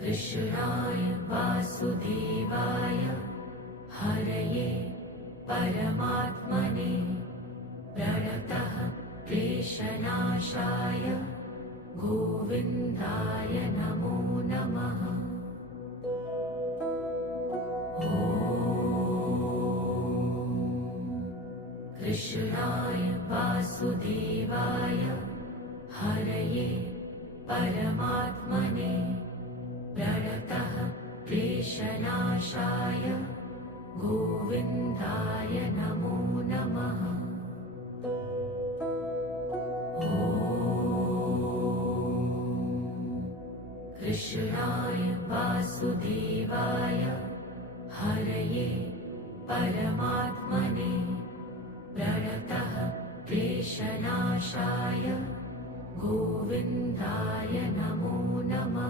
कृष्णाय वासुदेवाय हरये परमात्मने प्रणतः क्लेशनाशाय गोविन्दाय नमो नमः। कृष्णाय वासुदेवाय हरये परमात्मने प्रणतः क्लेशनाशाय गोविन्दाय नमो नमः। कृष्णाय वासुदेवाय हरये परमात्मने प्रणतः क्लेशनाशाय गोविन्दाय नमो नमः।